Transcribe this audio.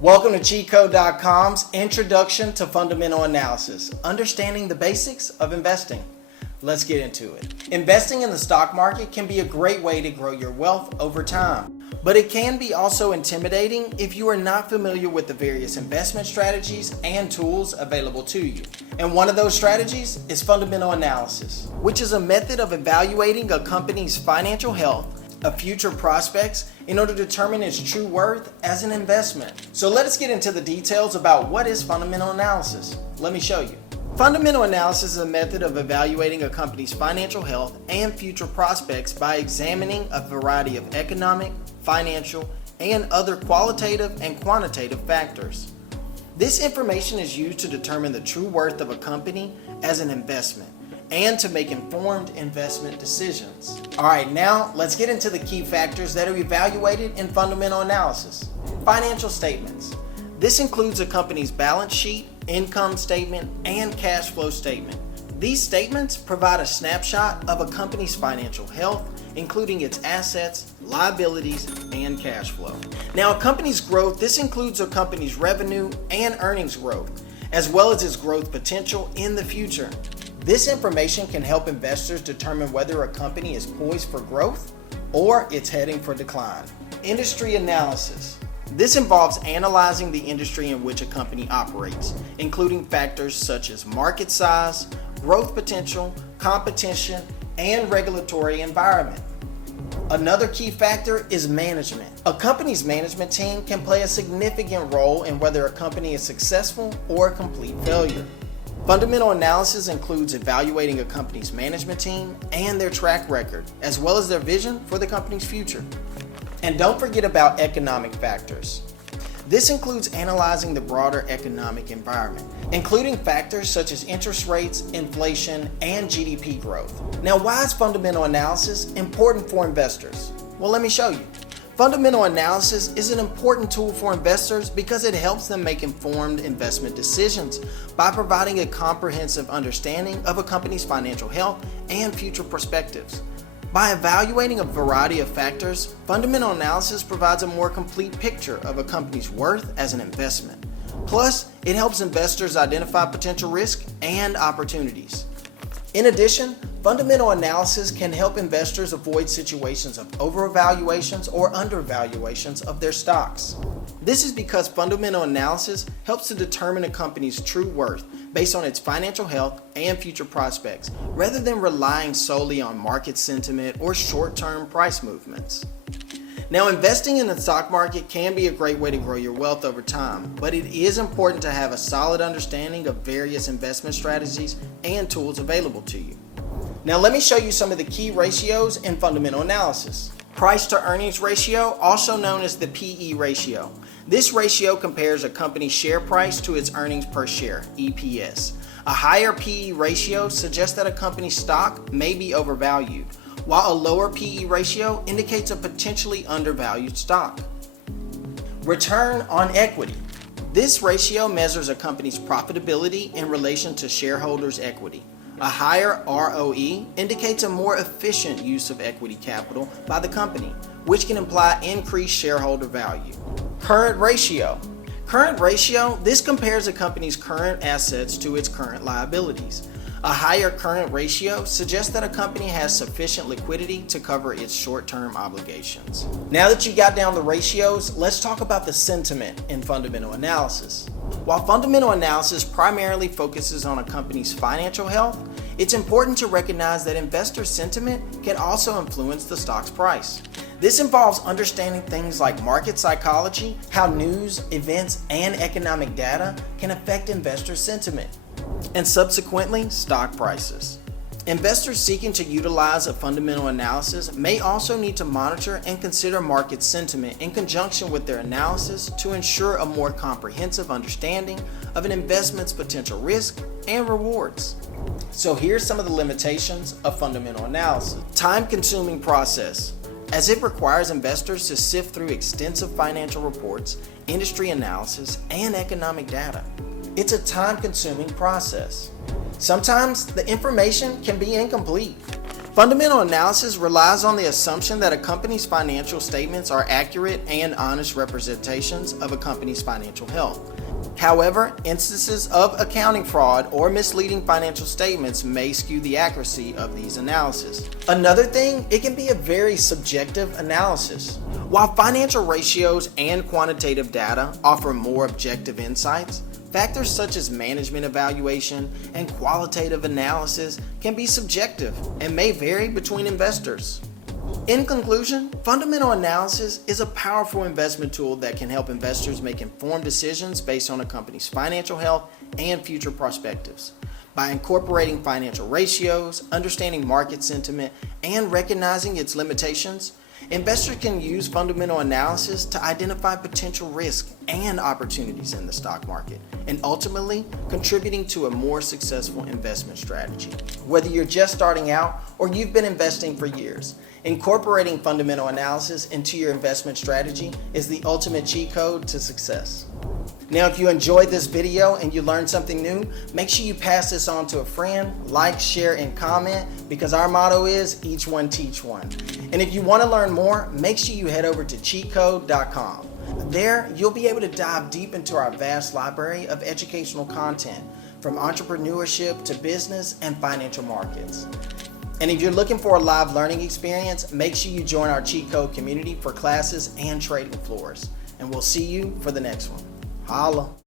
Welcome to cheatcode.com's Introduction to Fundamental Analysis, understanding the basics of investing. Let's get into it. Investing in the stock market can be a great way to grow your wealth over time, but it can be also intimidating if you are not familiar with the various investment strategies and tools available to you. And one of those strategies is fundamental analysis, which is a method of evaluating a company's financial health, of future prospects, in order to determine its true worth as an investment. So let us get into the details about what is fundamental analysis. Let me show you. Fundamental analysis is a method of evaluating a company's financial health and future prospects by examining a variety of economic, financial, and other qualitative and quantitative factors. This information is used to determine the true worth of a company as an investment and to make informed investment decisions. Alright, now let's get into the key factors that are evaluated in fundamental analysis. Financial statements. This includes a company's balance sheet, income statement, and cash flow statement. These statements provide a snapshot of a company's financial health, including its assets, liabilities, and cash flow. Now, a company's growth, this includes a company's revenue and earnings growth, as well as its growth potential in the future. This information can help investors determine whether a company is poised for growth or it's heading for decline. Industry analysis. This involves analyzing the industry in which a company operates, including factors such as market size, growth potential, competition, and regulatory environment. Another key factor is management. A company's management team can play a significant role in whether a company is successful or a complete failure. Fundamental analysis includes evaluating a company's management team and their track record, as well as their vision for the company's future. And don't forget about economic factors. This includes analyzing the broader economic environment, including factors such as interest rates, inflation, and GDP growth. Now, why is fundamental analysis important for investors? Well, let me show you. Fundamental analysis is an important tool for investors because it helps them make informed investment decisions by providing a comprehensive understanding of a company's financial health and future perspectives. By evaluating a variety of factors, fundamental analysis provides a more complete picture of a company's worth as an investment. Plus, it helps investors identify potential risk and opportunities. In addition, fundamental analysis can help investors avoid situations of overvaluations or undervaluations of their stocks. This is because fundamental analysis helps to determine a company's true worth based on its financial health and future prospects, rather than relying solely on market sentiment or short-term price movements. Now, investing in the stock market can be a great way to grow your wealth over time, but it is important to have a solid understanding of various investment strategies and tools available to you. Now, let me show you some of the key ratios in fundamental analysis. Price to earnings ratio, also known as the PE ratio. This ratio compares a company's share price to its earnings per share, EPS. A higher PE ratio suggests that a company's stock may be overvalued, while a lower PE ratio indicates a potentially undervalued stock. Return on equity. This ratio measures a company's profitability in relation to shareholders' equity. A higher ROE indicates a more efficient use of equity capital by the company, which can imply increased shareholder value. Current ratio. Current ratio, this compares a company's current assets to its current liabilities. A higher current ratio suggests that a company has sufficient liquidity to cover its short-term obligations. Now that you got down the ratios, let's talk about the sentiment in fundamental analysis. While fundamental analysis primarily focuses on a company's financial health, it's important to recognize that investor sentiment can also influence the stock's price. This involves understanding things like market psychology, how news, events, and economic data can affect investor sentiment, and subsequently stock prices. Investors seeking to utilize a fundamental analysis may also need to monitor and consider market sentiment in conjunction with their analysis to ensure a more comprehensive understanding of an investment's potential risk and rewards. So here's some of the limitations of fundamental analysis. Time-consuming process, as it requires investors to sift through extensive financial reports, industry analysis, and economic data. It's a time-consuming process. Sometimes the information can be incomplete. Fundamental analysis relies on the assumption that a company's financial statements are accurate and honest representations of a company's financial health. However, instances of accounting fraud or misleading financial statements may skew the accuracy of these analyses. Another thing, it can be a very subjective analysis. While financial ratios and quantitative data offer more objective insights, factors such as management evaluation and qualitative analysis can be subjective and may vary between investors. In conclusion, fundamental analysis is a powerful investment tool that can help investors make informed decisions based on a company's financial health and future perspectives. By incorporating financial ratios, understanding market sentiment, and recognizing its limitations, investors can use fundamental analysis to identify potential risks and opportunities in the stock market, and ultimately contributing to a more successful investment strategy. Whether you're just starting out or you've been investing for years, incorporating fundamental analysis into your investment strategy is the ultimate cheat code to success. Now, if you enjoyed this video and you learned something new, make sure you pass this on to a friend, like, share, and comment, because our motto is each one teach one. And if you want to learn more, make sure you head over to cheatcode.com. There, you'll be able to dive deep into our vast library of educational content, from entrepreneurship to business and financial markets. And if you're looking for a live learning experience, make sure you join our cheat code community for classes and trading floors. And we'll see you for the next one. Holla.